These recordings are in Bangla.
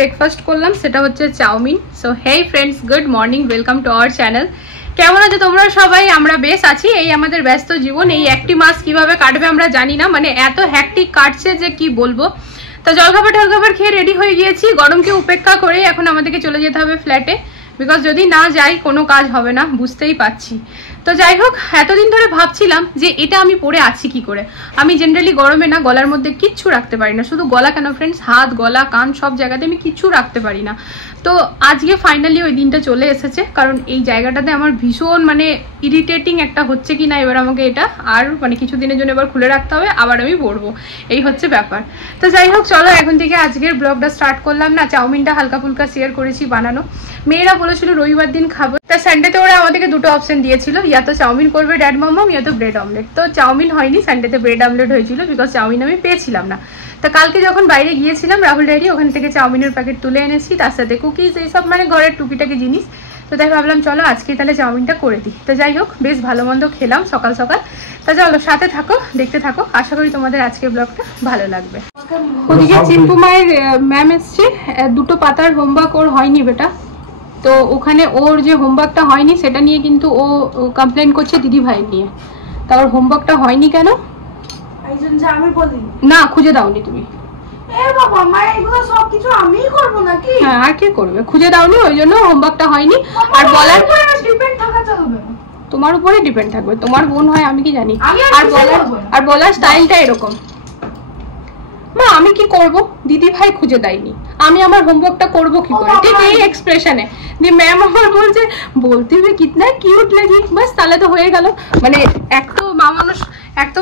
ব্রেকফাস্ট করলাম, সেটা হচ্ছে chowmein. So hey friends, good morning, welcome to our channel. কেমন আছে তোমরা সবাই? আমরা বেশ আছি। এই আমাদের ব্যস্ত জীবন, এই একটি মাস কিভাবে কাটবে আমরা জানি না, মানে এত হ্যাকটিক কাটছে যে কি বলবো। তো জলখাবার খেয়ে রেডি হয়ে গিয়েছি, গরমকে উপেক্ষা করে এখন আমাদেরকে চলে যেতে হবে ফ্ল্যাটে, বিকজ যদি না যাই কোনো কাজ হবে না, বুঝতেই পারছি। তো যাই হোক, এতদিন ধরে ভাবছিলাম যে এটা আমি পরে আছি কি করে। আমি জেনারেলি গরমে না গলার মধ্যে কিচ্ছু রাখতে পারি না, শুধু গলা কেন ফ্রেন্ডস, হাত, গলা, কান সব জায়গাতে আমি কিচ্ছু রাখতে পারি না। তো আজকে ফাইনালি ওই দিনটা চলে এসেছে, কারণ এই জায়গাটাতে আমার ভীষণ মানে ইরিটেটিং একটা হচ্ছে কি না। এবার আমাকে এটা আর মানে কিছুদিনের জন্য এবার খুলে রাখতে হবে, আবার আমি পরবো, এই হচ্ছে ব্যাপার। তো যাই হোক, চলো এখন থেকে আজকের ব্লগটা স্টার্ট করলাম। না, চাউমিনটা হালকা ফুলকা শেয়ার করেছি বানানো। মেয়েরা বলেছিল রবিবার দিন খাবো, তা সানডেতে ওরা আমাদেরকে দুটো অপশন দিয়েছিল, ইয়া তো চাউমিন করবে ড্যাড মামাম, ইয়া তো ব্রেড অমলেট। তো চাউমিন হয়নি, সানডেতে ব্রেড অমলেট হয়েছিল, বিকজ চাউমিন আমি পেয়েছিলাম না। তো কালকে যখন বাইরে গিয়েছিলাম রাহুল ড্যাডি, ওখান থেকে চাউমিনের প্যাকেট তুলে এনেছি, তার সাথে কুকিজ, এইসব মানে ঘরের টুকিটাকি জিনিস। তো তাই ভাবলাম চলো আজকে তাহলে চাউমিনটা করে দিই। তো যাই হোক, বেশ ভালো মন্দ খেলাম সকাল সকাল। তা চলো সাথে থাকো, দেখতে থাকো, আশা করি তোমাদের আজকের ব্লগটা ভালো লাগবে। ওদিকে চিম্পু মায়ের ম্যাম এসছে, দুটো পাতার হোমওয়ার্ক ওর হয়নি বেটা। তো ওখানে ওর যে হোমওয়ার্কটা হয়নি সেটা নিয়ে কিন্তু ও কমপ্লেন করছে দিদি ভাই নিয়ে। তা ওর হোমওয়ার্কটা হয়নি কেন আমি বলি না, খুঁজে দাওনি তুমি। বাবা মা এগুলো সবকিছু আমিই করব নাকি? হ্যাঁ, আর কি করবে, খুঁজে দাওনি, ওই জন্য হোমওয়ার্কটা হয়নি। আর বলার ডিপেন্ড থাকা চলবে না, তোমার উপরে ডিপেন্ড থাকবে, তোমার বোন হয় আমি কি জানি। আর বলার স্টাইলটা এরকম। মা আমি কি করব, দিদি ভাই খুঁজে দেয়নি, আমি আমার হোমওয়ার্কটা করব কি করে, ঠিক এই এক্সপ্রেশনে। দিয়ে ম্যাম আমার বলছে বলতে হবে কিতনা কিউট লাগি, বাস তাহলে তো হয়ে গেল। মানে এক তো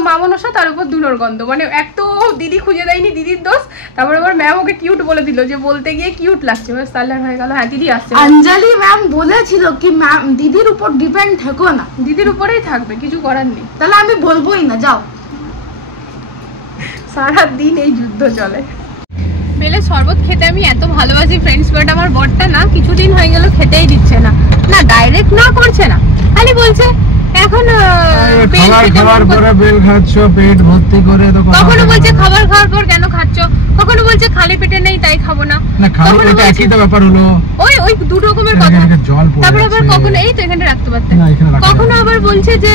মা মানুষ, তার উপর দুনোর গন্ধ, মানে এক তো দিদি খুঁজে দেয়নি, দিদির দোষ, তারপর আবার ম্যাম ওকে কিউট বলে দিল, যে বলতে গিয়ে কিউট লাগছে, বাস তাহলে হয়ে গেল। হ্যাঁ দিদি আসছে। অঞ্জলি ম্যাম বলেছিল কি ম্যাম দিদির উপর ডিপেন্ড থেকো না, দিদির উপরেই থাকবে, কিছু করার নেই। তাহলে আমি বলবোই না, যাও। সারাদিন এই যুদ্ধ চলে। বেলে শরবত খেতে আমি এত ভালোবাসি ফ্রেন্ডস, বাট আমার বরটা না কিছুদিন হয়ে গেল খেতেই দিচ্ছে না। না ডাইরেক্ট না করছে না, খালি বলছে এখন খাবার পরে বেল খাচ্ছ পেট ভর্তি করে, তো কখনো বলছে খাবার খাওয়ার পর কেন খাচ্ছ, কখনো বলছে খালি পেটে নেই তাই খাবো না, কখনো বলছে একই তো ব্যাপার হলো, ওই দু রকমের কথা। তারপর আবার কখনো এই তো এখানে রাখতে পারতে, কখনো আবার বলছে যে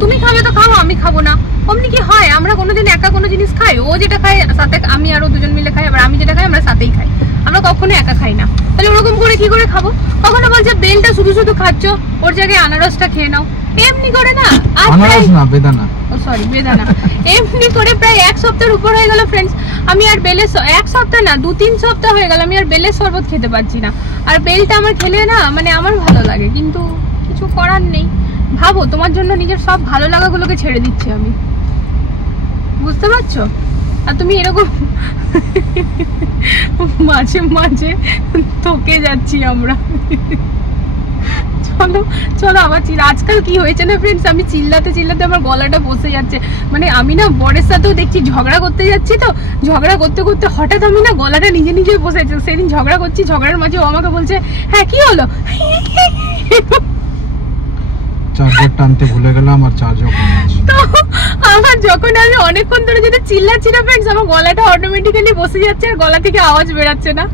তুমি খাবে তো খাও, আমি খাবো না। অমনি কি হয়, আমরা কোনোদিন একা কোনো জিনিস খাই? ও যেটা খাই সাথে আমি আরো দুজন মিলে খাই, আবার আমি যেটা খাই আমরা সাথেই খাই, আমরা কখনো একা খাই না। তাহলে ওরকম করে কি করে খাবো? কখনো বলছে বেলটা শুধু শুধু খাচ্ছ, ওর জায়গায় আনারসটা খেয়ে নাও, এমনি করে না। আনারস না, বেদানা, ও সরি বেদানা। এমনি করে প্রায় এক সপ্তাহের উপর হয়ে গেল ফ্রেন্ডস, আমি আর বেলের, এক সপ্তাহ না 2-3 সপ্তাহ হয়ে গেল আমি আর বেলের শরবত খেতে পারছি না। আর বেলটা আমার খেলে না মানে আমার ভালো লাগে, কিন্তু কিছু করার নেই। ভাবো তোমার জন্য নিজের সব ভালো লাগাগুলোকে ছেড়ে দিচ্ছি আমি, বুঝতে পারছো? আর তুমি এরকম মাঝে মাঝে থকে যাচ্ছি আমরা। চলো চলো আবার আজকাল কি হয়েছে না ফ্রেন্ডস, আমি চিল্লাতে আমার গলাটা বসে যাচ্ছে। মানে আমি না বরের সাথেও দেখছি ঝগড়া করতে যাচ্ছি, তো ঝগড়া করতে করতে হঠাৎ আমি না গলাটা নিজে বসে যাচ্ছে। সেদিন ঝগড়া করছি, ঝগড়ার মাঝে ও আমাকে বলছে হ্যাঁ কি হলো, চার্জার টানতে ভুলে গেলাম আর চার্জার তো আমার যখন আমি অনেকক্ষণ ধরে যদি চিল্লাচ্ছি না ফ্রেন্ডস, আমার গলাটা অটোমেটিক্যালি বসে যাচ্ছে আর গলা থেকে আওয়াজ বেরাচ্ছে না,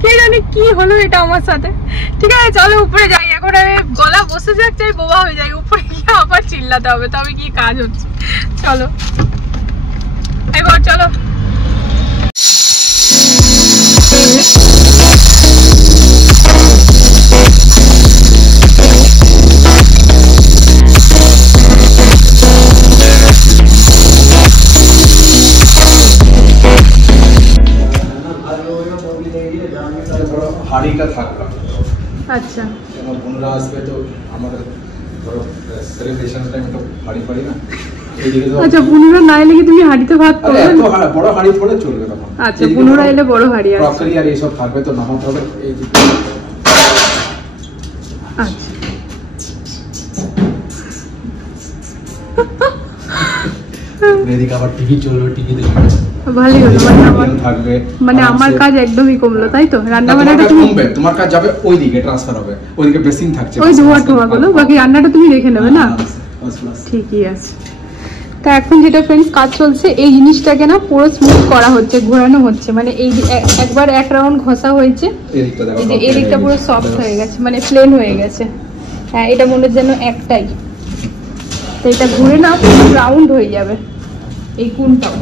কে জানি কি হলো এটা আমার সাথে। ঠিক আছে চলো উপরে যাই, এখন আমি গলা বসে যাচ্ছে আমি বোবা হয়ে যাই, উপরে গিয়ে আবার চিল্লাতে হবে, তবে কি কাজ হচ্ছে। চলো এবার চলো। আচ্ছা বোনরা আসবে তো আমাদের সেলিব্রেশন টাইমে তো হাড়ি ফাড়ি না, আচ্ছা বোনরা না এলে কি তুমি হাড়িতে ভাত করবে? বড় হাড়ি পড়ে চলবে তখন। আচ্ছা বোনরা এলে বড় হাড়ি আছে, ক্রকারি আর এইসব থাকবে তো নামাতে হবে। এই যে আচ্ছা এদিকে আবার টিভি চলবে, টিভি দেখবে, ভালোই হলো। থাকবে মানে আমার কাজ একদমই কমলো তাই তো? রান্না বান্নাটা তুমি, তোমার কাজ যাবে ওইদিকে ট্রান্সফার হবে, ওইদিকে বেসিন থাকছে, ওই ধোয়া গুলো, বাকি রান্নাটা তুমি দেখে নেবে না? ঠিকই আছে। তা এখন যেটা ফ্রেন্ডস কাজ চলছে, এই জিনিসটাকে না পুরো স্মুথ করা হচ্ছে, ঘোরানো হচ্ছে, মানে এই একবার এক রাউন্ড ঘষা হয়েছে, এই যে এই দিকটা পুরো সফট হয়ে গেছে, মানে প্লেন হয়ে গেছে। হ্যাঁ, এটা মনে যেন একটাই, তো এটা ঘুরে না পুরো রাউন্ড হয়ে যাবে এই কোণটাও,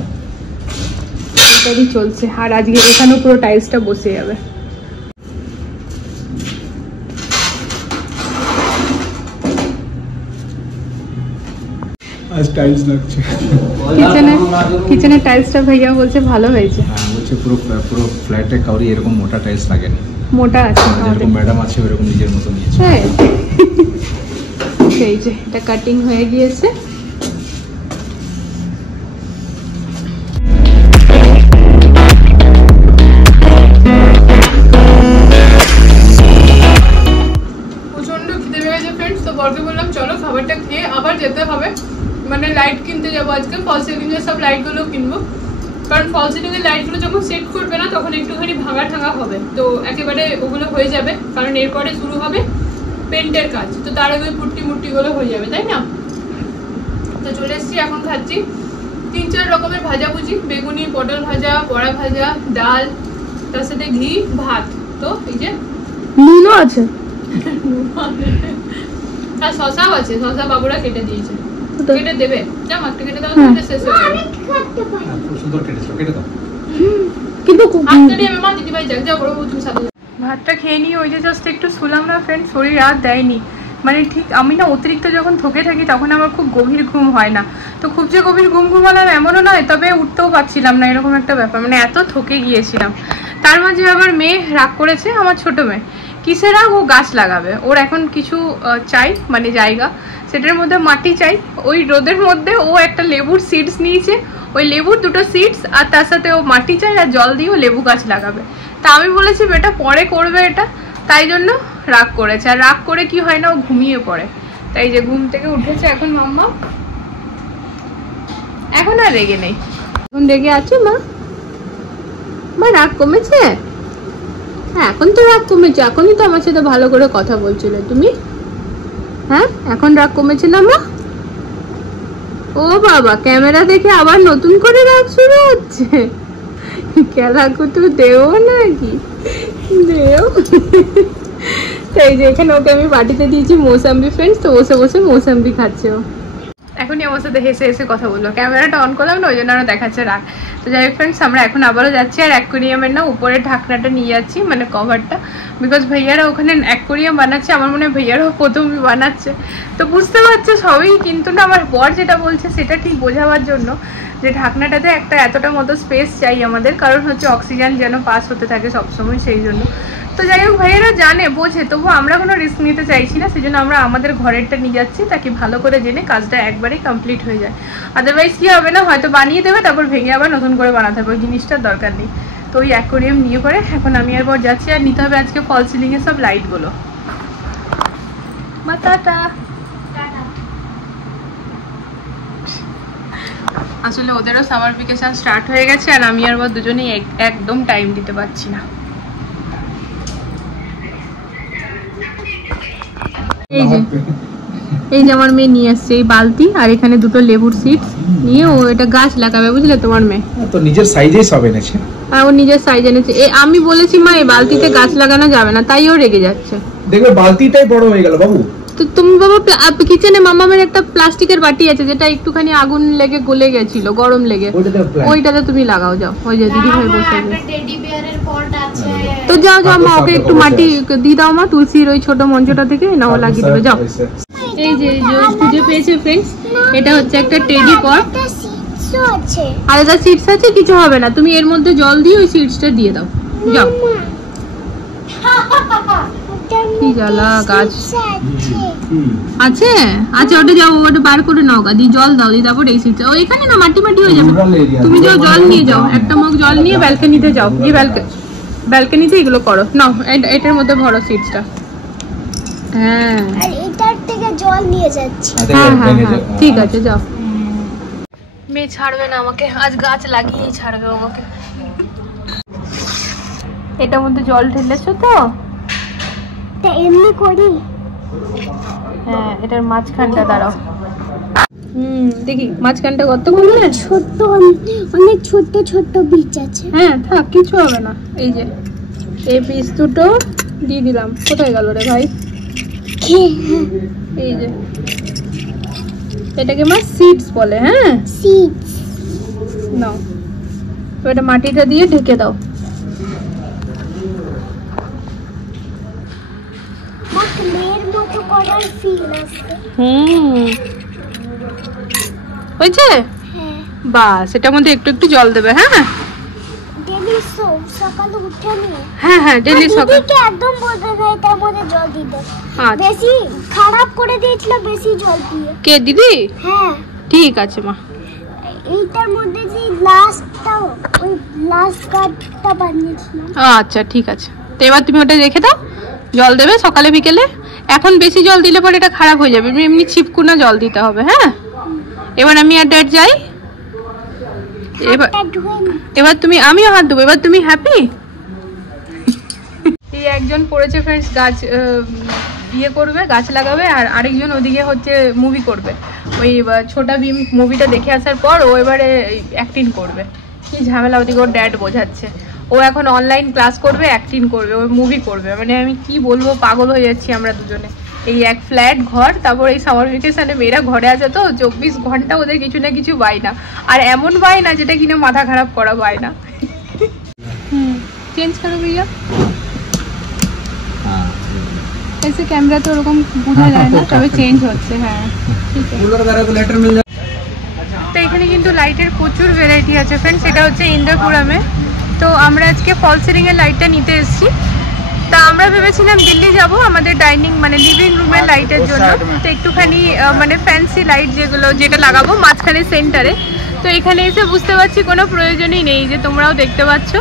এটাই চলছে। আর আজকে এখানেও পুরো টাইলসটা বসে যাবে। आज टाइल्स লাগছে কিচেনে টাইলসটা ভাইয়া বলছে ভালো হয়েছে। হ্যাঁ, বলছে পুরো ফ্ল্যাটে কাউরি এরকম মোটা টাইলস লাগেনি, মোটা আছে যেরকম ম্যাডাম আছে ওরকম নিজের মতো নিয়েছে। হ্যাঁ, সেই যে এটা কাটিং হয়ে গিয়েছে। প্রচন্ড খিদে পেয়ে গেছে ফ্রেন্ডস, তো বরকে বললাম চলো খাবারটা খেয়ে আবার যেতে হবে, মানে লাইট কিনতে যাবো আজকে, ফল সিলিং এর সব লাইট গুলো কিনবো, কারণ ফল সিলিং এর লাইট গুলো যখন সেট করবে না তখন একটুখানি ভাঙা ঠাঙা হবে, তো একেবারে ওগুলো হয়ে যাবে, কারণ এরপরে শুরু হবে পেন্টের কাজ, তো তার আগে পুট্টি মুট্টি গুলো হয়ে যাবে, তাই না? তো চলে এসছি, এখন খাচ্ছি 3-4 রকমের ভাজাভুজি, বেগুনি, পটল ভাজা, বড়া ভাজা, ডাল, তার সাথে ঘি, ভাত, তো এই যে নুনও আছে, আর শশাও আছে, শশা বাবুরা কেটে দিয়েছে, কেটে দেবে, যা মাছটা কেটে দাও, এটা শেষ হয়ে যাবে। খুব সুন্দর কেটেছো, কেটে দাও। কিন্তু আজকে আমি মা দিদি ভাই যাক, যা বড় তুমি সাথে ভাতটা খেয়ে নিই, ওই যে জাস্ট একটু শুলাম না ফ্রেন্ড, শরীর রাত দেয়নি, মানে ঠিক আমি না অতিরিক্ত যখন থকে থাকি তখন আমার খুব গভীর ঘুম হয় না, তো খুব যে গভীর ঘুম ঘুমালাম এমনও নয়, তবে উঠতেও পারছিলাম না, এরকম একটা ব্যাপার, মানে এত থকে গিয়েছিলাম। তার মাঝে আবার মেয়ে রাগ করেছে, আমার ছোট মেয়ে, কিসের রাগ, ও গাছ লাগাবে, ওর এখন কিছু চাই, মানে জায়গা, সেটার মধ্যে মাটি চাই, ওই রোদের মধ্যে ও একটা লেবুর সিডস নিয়েছে, ওই লেবুর 2টো সিডস, আর তার সাথে ও মাটি চাই আর জল দিয়ে ও লেবু গাছ লাগাবে। তা আমি বলেছি বেটা পরে করবে এটা, তাই জন্য রাগ করেছে, আর রাগ করে কি হয় না, ও ঘুমিয়ে পড়ে, তাই যে ঘুম থেকে উঠেছে এখন মাম্মা, এখন আর রেগে নেই, এখন রেগে আছে মা, মা রাগ কমেছে, হ্যাঁ এখন তো রাগ কমেছে, এখনই তো আমার সাথে ভালো করে কথা বলছিলে তুমি, হ্যাঁ এখন রাগ কমেছে না মা? ও বাবা, ক্যামেরা দেখে আবার নতুন করে রাগ শুরু হচ্ছে, খেলা কুতু দেও নাকি দেও। তাই যে এখানে ওকে আমি বাটিতে দিয়েছি মৌসাম্বি ফ্রেন্ডস, তো বসে বসে মৌসাম্বি খাচ্ছে ও, এখনই আমার সাথে হেসে হেসে কথা বললো, ক্যামেরাটা অন করলাম না ওই জন্য আরো দেখাচ্ছে রাগ। তো যাই হোক ফ্রেন্ডস, আমরা এখন আবারও যাচ্ছি, আর অ্যাকোয়ারিয়ামের না উপরের ঢাকনাটা নিয়ে যাচ্ছি, মানে কভারটা, বিকজ ভাইয়ারা ওখানে অ্যাকোয়ারিয়াম বানাচ্ছে, আমার মনে হয় ভাইয়ারাও প্রথমই বানাচ্ছে, তো বুঝতে পারছে সবই, কিন্তু না আমার বর যেটা বলছে সেটা ঠিক বোঝাবার জন্য, যে ঢাকনাটাতে একটা এতটা মতো স্পেস চাই আমাদের, কারণ হচ্ছে অক্সিজেন যেন পাস হতে থাকে সবসময়, সেই জন্য। তো যাই হোক ভাইয়েরা জানে বোঝে, তবু আমরা কোনো রিস্ক নিতে চাইছি না, সেই জন্য আমরা আমাদের ঘরেরটা নিয়ে যাচ্ছি, তাকে ভালো করে জেনে কাজটা একবারেই কমপ্লিট হয়ে যায়, আদারওয়াইজ কি হবে না, হয়তো বানিয়ে দেবে তারপর ভেঙে আবার নতুন করে বানাতে হবে, ওই জিনিসটার দরকার নেই। তো ওই অ্যাকোয়ারিয়াম নিয়ে করে এখন আমি আর বর যাচ্ছি, আর নিতে হবে আজকে ফল সিলিংয়ের সব লাইটগুলো। টাটা। আসলে ওদেরও সামার ভ্যাকেশন স্টার্ট হয়ে গেছে, আর আমি আর বর দুজনেই একদম টাইম দিতে পারছি না। এই যে আমার মেয়ে নিয়ে আসছে এই বালতি, আর এখানে 2টো লেবুর সিডস নিয়ে ও এটা গাছ লাগাবে, বুঝলে তোমার মেয়ে তো নিজের সাইজেই সব এনেছে, আর ও নিজের সাইজ এনেছে। আমি বলেছি মা এই বালতিতে গাছ লাগানো যাবে না, তাই ও রেগে যাচ্ছে, দেখবে বালতিটাই বড় হয়ে গেল বাবু। তো তুমি বাবা কিচেনে মামামের একটা প্লাস্টিকের বাটি আছে, যেটা একটুখানি আগুন লেগে গলে গেছিল, গরম লেগে, ওইটাতে তুমি লাগাও, যাও ওই যে দিদি ভাই বসে আছে, তো যাও যাও মা, ওকে একটু মাটি দিয়ে দাও মা, তুলসীর ওই ছোট মঞ্চটা থেকে নাও লাগিয়ে দেবে, যাও। এই যে খুঁজে পেয়েছে ফ্রেন্ডস, এটা হচ্ছে একটা টেডি পট, আলাদা সিডস আছে, কিছু হবে না, তুমি এর মধ্যে জল দিয়ে ওই সিডসটা দিয়ে দাও, যাও। কি জ্বালা, গাছ আছে আচ্ছা, ওটা যাও, ওটা বার করে নাও গা, দিয়ে জল দাও, দিয়ে তারপর এই সিডস, ও এখানে না মাটি মাটি হয়ে যাবে, তুমি যাও জল নিয়ে যাও, একটা মগ জল নিয়ে ব্যালকনিতে যাও, গিয়ে ব্যালকনিতে এগুলো করো, নাও এটার মধ্যে ভরো সিডসটা, হ্যাঁ আর এটার থেকে জল নিয়ে যাচ্ছি, হ্যাঁ হ্যাঁ হ্যাঁ ঠিক আছে যাও। মেয়ে ছাড়বে না আমাকে, আজ গাছ লাগিয়েই ছাড়বে আমাকে। এটার মধ্যে জল ঢেলেছো তো, তা এমনি করি, হ্যাঁ এটার মাঝখানটা দাঁড়াও, দেখি মাঝখানটা গর্ত করলে ছোট্ট অনেক ছোট্ট ছোট্ট বীজ আছে। হ্যাঁ থাক, কিছু হবে না। এই যে এই পিস দুটো দিয়ে দিলাম। কোথায় গেল রে ভাই? এই যে এটাকে মা সিডস বলে। হ্যাঁ সিডস নাও, তো এটা মাটিটা দিয়ে ঢেকে দাও। ক্লের মতো করার ফিল আছে। হয়েছে? হ্যাঁ বাস, এটার মধ্যে একটু একটু জল দেবে। হ্যাঁ ডেলি সকালে উঠে নিয়ে। হ্যাঁ হ্যাঁ ডেলি সকালে। দিদিকে একদম বলতে নাই তার মধ্যে জল দিতে। আচ্ছা বেশি খারাপ করে দিয়েছিল বেশি জল দিয়ে। কে দিদি? হ্যাঁ ঠিক আছে মা। এইটার মধ্যে যে লাস্টটা ওই লাস্ট কাটটা বানিয়েছিলাম। আচ্ছা ঠিক আছে, তো এবার তুমি ওটা রেখে দাও। জল দেবে সকালে বিকেলে। এখন বেশি জল দিলে পরে এটা খারাপ হয়ে যাবে, এমনি ছিপকুনা জল দিতে হবে। হ্যাঁ এবার আমি আর ড্যাড যাই। এবার তুমি, আমিও হাত দেবো। এবার তুমি হ্যাপি? এই একজন পড়েছে ফ্রেন্ডস গাছ ইয়ে করবে, গাছ লাগাবে, আর আরেকজন ওদিকে হচ্ছে মুভি করবে। ওই ছোটা ভীম মুভিটা দেখে আসার পর ও এবারে অ্যাক্টিং করবে। কি ঝামেলা, ওদিকে ওর ড্যাড বোঝাচ্ছে। ও এখন অনলাইন ক্লাস করবে, অ্যাক্টিং করবে, ও মুভি করবে। মানে আমি কি বলবো, পাগল হয়ে যাচ্ছি আমরা দুজনে। এই এক ফ্ল্যাট ঘর, তারপর এই সামার ভ্যাকেশনে মেয়েরা ঘরে আছে তো 24 ঘন্টা ওদের কিছু না কিছু বায়না। আর এমন বায়না যেটা কিনা মাথা খারাপ করা বায়না। চেঞ্জ করো भैया। ऐसे कैमरा तो ওরকম বোঝা যায় না, তবে চেঞ্জ হচ্ছে। হ্যাঁ ঠিক আছে। তো এখানে কিন্তু লাইটের প্রচুর ভ্যারাইটি আছে ফ্রেন্ডস। এটা হচ্ছে ইন্দ্রপুরমে। তো আমরা আজকে ফল সিলিং এর লাইটটা নিতে এসেছি। তা আমরা ভেবেছিলাম দিল্লি যাব আমাদের ডাইনিং মানে লিভিং রুমের লাইটের জন্য। তো একটুখানি মানে ফ্যান্সি লাইট যেটা লাগাবো মাঝখানে সেন্টারে। তো এখানে এসে বুঝতে পারছি কোনো প্রয়োজনই নেই, যে তোমরাও দেখতে পাচ্ছ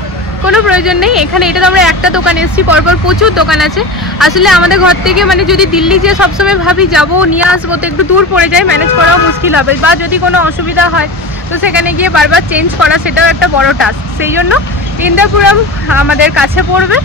কোনো প্রয়োজন নেই এখানে। এটা তো আমরা একটা দোকানে এসেছি, পরপর প্রচুর দোকান আছে। আসলে আমাদের ঘর থেকে মানে যদি দিল্লি যে সবসময় ভাবি যাবো নিয়ে আসবো, তো একটু দূর পড়ে যায়, ম্যানেজ করাও মুশকিল হবে। বা যদি কোনো অসুবিধা হয় তো সেখানে গিয়ে বারবার চেঞ্জ করা, সেটাও একটা বড় টাস্ক। সেই জন্য ইন্দ্রপুরম আমাদের কাছে পড়বে,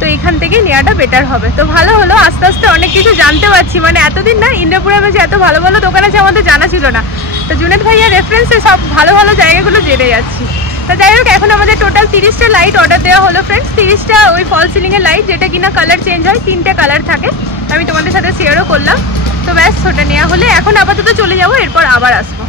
তো এখান থেকে নেওয়াটা বেটার হবে। তো ভালো হলো, আস্তে আস্তে অনেক কিছু জানতে পারছি। মানে এতদিন না ইন্দ্রপুরমে যে এত ভালো ভালো দোকান আছে আমাদের জানা ছিল না। তো জুনেদ ভাইয়ার রেফারেন্সে সব ভালো ভালো জায়গাগুলো জেনে যাচ্ছি। তো যাই হোক, এখন আমাদের টোটাল 30টা লাইট অর্ডার দেওয়া হলো ফ্রেন্ডস। 30টা ওই ফল সিলিংয়ের লাইট, যেটা কিনা কালার চেঞ্জ হয়, 3টে কালার থাকে। আমি তোমাদের সাথে শেয়ারও করলাম। তো ব্যাস ওটা নেওয়া হলে এখন আপাতত চলে যাবো, এরপর আবার আসবো।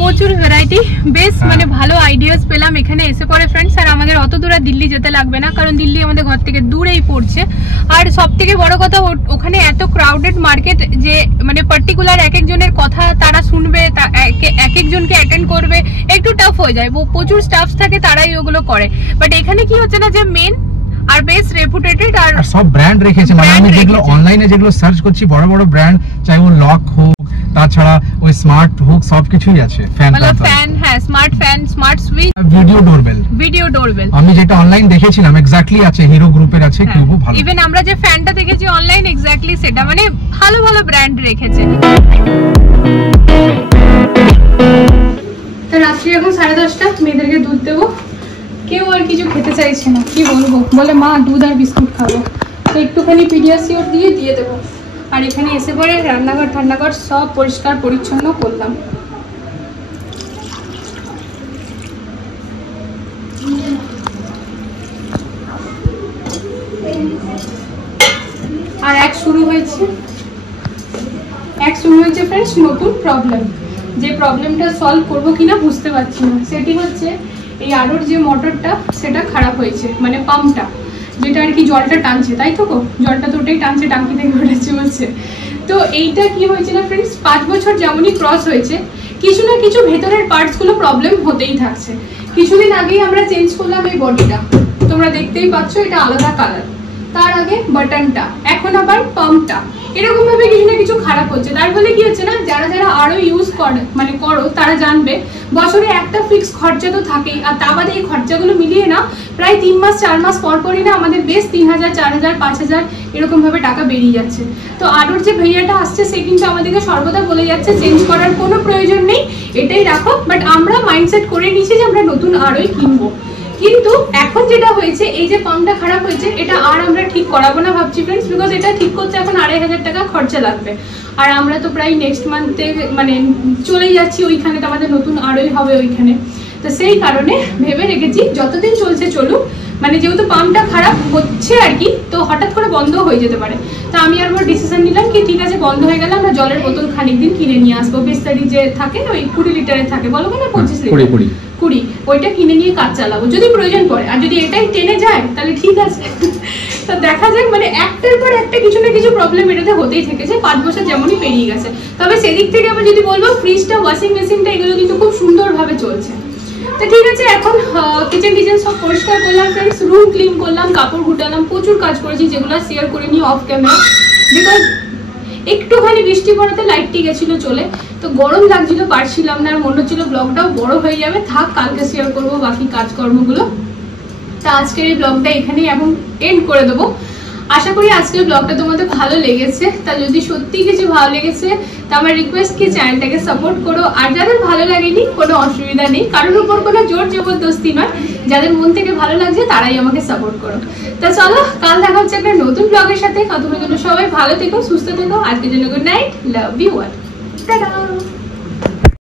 প্রচুর ভ্যারাইটি বেশ মানে ভালো আইডিয়াস পেলাম এখানে এসে পরে ফ্রেন্ডস। আর আমাদের অত দূর দিল্লি যেতে লাগবে না, কারণ দিল্লি আমাদের ঘর থেকে দূরেই পড়ছে। আর সব থেকে বড় কথা, ওখানে এত ক্রাউডেড মার্কেট যে মানে পার্টিকুলার এক একজনের কথা তারা শুনবে, এক একজনকে অ্যাটেন্ড করবে, একটু টাফ হয়ে যায়। প্রচুর স্টাফ থাকে, তারাই ওগুলো করে। বাট এখানে কি হচ্ছে না, যে মেন আর বেস্ট রেপুটেটেড আর সব ব্র্যান্ড রেখেছে। মানে আমি যেগুলো অনলাইনে যেগুলো সার্চ করছি, বড় বড় ব্র্যান্ড, চাই ও লক হোক, তাছাড়া ওই স্মার্ট হোক, সবকিছুই আছে। ফ্যান, হ্যাঁ smart fan, smart switch, video doorbell আমি যেটা অনলাইন দেখেছিলাম এক্স্যাক্টলি আছে, হিরো গ্রুপের আছে, কিউবো ভালো। ইভেন আমরা যে ফ্যানটা দেখেছি অনলাইন এক্স্যাক্টলি সেটা, মানে ভালো ভালো ব্র্যান্ড রেখেছে। তো রাত্রি এখন 10:30, মেয়েদেরকে দুধ দেবো। কেউ আর কিছু খেতে চাইছে না, কি বলবো, বলে মা দুধ আর বিস্কুট খাবো। তো একটুখানি পিডিয়াসিওর দিয়ে দেবো। আর এখানে এসে পরে রান্নাঘর ঠান্নাঘর সব পরিষ্কার পরিচ্ছন্ন করলাম। আর এক শুরু হয়েছে ফ্রেন্ডস নতুন প্রবলেম। যে প্রবলেমটা সলভ করবো কিনা বুঝতে পারছি না। সেটি হচ্ছে এই আরোর যে মোটরটা সেটা খারাপ হয়েছে, মানে পাম্পটা। যেটা আর কি জলটা টানছে, তাই তো গো? জলটা তো ওটাই টানছে, টাঙ্কি থেকে ওঠেছে বলছে। তো এইটা কি হয়েছে না ফ্রেন্ডস, 5 বছর যেমনই ক্রস হয়েছে কিছু না কিছু ভেতরের পার্টস গুলো প্রবলেম হতেই থাকছে। কিছুদিন আগেই আমরা চেঞ্জ করলাম এই বডিটা, তোমরা দেখতেই পাচ্ছ এটা আলাদা কালার, তার আগে বাটনটা, এখন আবার পাম্পটা, এরকম ভাবে কিছু না কিছু খারাপ হচ্ছে। তার ফলে কি হচ্ছে না, যারা যারা আরো ইউজ করো তারা জানবে বছরে একটা ফিক্স খরচা তো থাকেই, আর তা বাদে এই খরচাগুলো মিলিয়ে না প্রায় 3 মাস 4 মাস পর পরই না আমাদের বেশ 3000 4000 5000 এরকম ভাবে টাকা বেরিয়ে যাচ্ছে। তো আরোর যে ভেরিয়াটা আসছে সে কিন্তু আমাদেরকে সর্বদা বলে যাচ্ছে চেঞ্জ করার কোনো প্রয়োজন নেই, এটাই রাখো। বাট আমরা মাইন্ডসেট করে নিয়েছি যে আমরা নতুন আরোই কিনবো। কিন্তু এখন যেটা হয়েছে, এই যে পাম্পটা খারাপ হয়েছে এটা আর আমরা ঠিক করাবো না ভাবছি ফ্রেন্ডস, বিকজ এটা ঠিক করতে এখন 2500 টাকা খরচা লাগবে। আর আমরা তো প্রায় নেক্সট মান্থে মানে চলেই যাচ্ছি ওইখানে, তো আমাদের নতুন আরোই হবে ওইখানে। তো সেই কারণে ভেবে রেখেছি যতদিন চলছে চলুক, মানে যেহেতু পাম্পটা খারাপ হচ্ছে আর কি, তো হঠাৎ করে বন্ধ হয়ে যেতে পারে। তো আমি আর ওর ডিসিশন নিলাম কি ঠিক আছে বন্ধ হয়ে গেলে আমরা জলের বোতল খানিক দিন কিনে নিয়ে আসবো, বিস্তারি যে থাকে ওই 20 লিটারের থাকে, বলো না 25 লিটার 20, ওইটা কিনে নিয়ে কাজ চালাবো যদি প্রয়োজন পড়ে। আর যদি এটাই টেনে যায় তাহলে ঠিক আছে। তো দেখা যাক, মানে একটার পর একটা কিছু না কিছু প্রবলেম এটাতে হতেই থেকেছে, 5 বছর যেমনই পেরিয়ে গেছে। তবে সেদিক থেকে আবার যদি বলবো ফ্রিজটা, ওয়াশিং মেশিনটা এগুলো কিন্তু খুব সুন্দরভাবে চলছে। তো ঠিক আছে, এখন কিচেন টিচেন সব পরিষ্কার করলাম ফ্রেন্ডস, রুম ক্লিন করলাম, কাপড় গুটালাম, প্রচুর কাজ করেছি যেগুলো শেয়ার করে নিই অফ ক্যামেরা, বিকজ একটুখানি বৃষ্টি পড়াতে লাইটটি গেছিল চলে, তো গরম লাগছিল পারছিলাম না, আর মনে হচ্ছিল ব্লগটাও বড় হয়ে যাবে, থাক কালকে শেয়ার করবো বাকি কাজকর্মগুলো। তা আজকের এই ব্লগটা এখানেই এখন এন্ড করে দেবো। আশা করি আজকের ব্লগটা তোমাদের ভালো লেগেছে। তা যদি সত্যি কিছু ভালো লেগেছে তা আমার রিকোয়েস্ট কি চ্যানেলটাকে সাপোর্ট করো, আর যাদের ভালো লাগেনি কোনো অসুবিধা নেই, কারোর উপর কোনো জোর জবরদস্তি নয়, যাদের মন থেকে ভালো লাগছে তারাই আমাকে সাপোর্ট করো। তা চলো, কাল দেখা হচ্ছে একটা নতুন ব্লগের সাথে। ততক্ষণের জন্য সবাই ভালো থেকো, সুস্থ থেকো, আজকের জন্য good night, love you all, tata.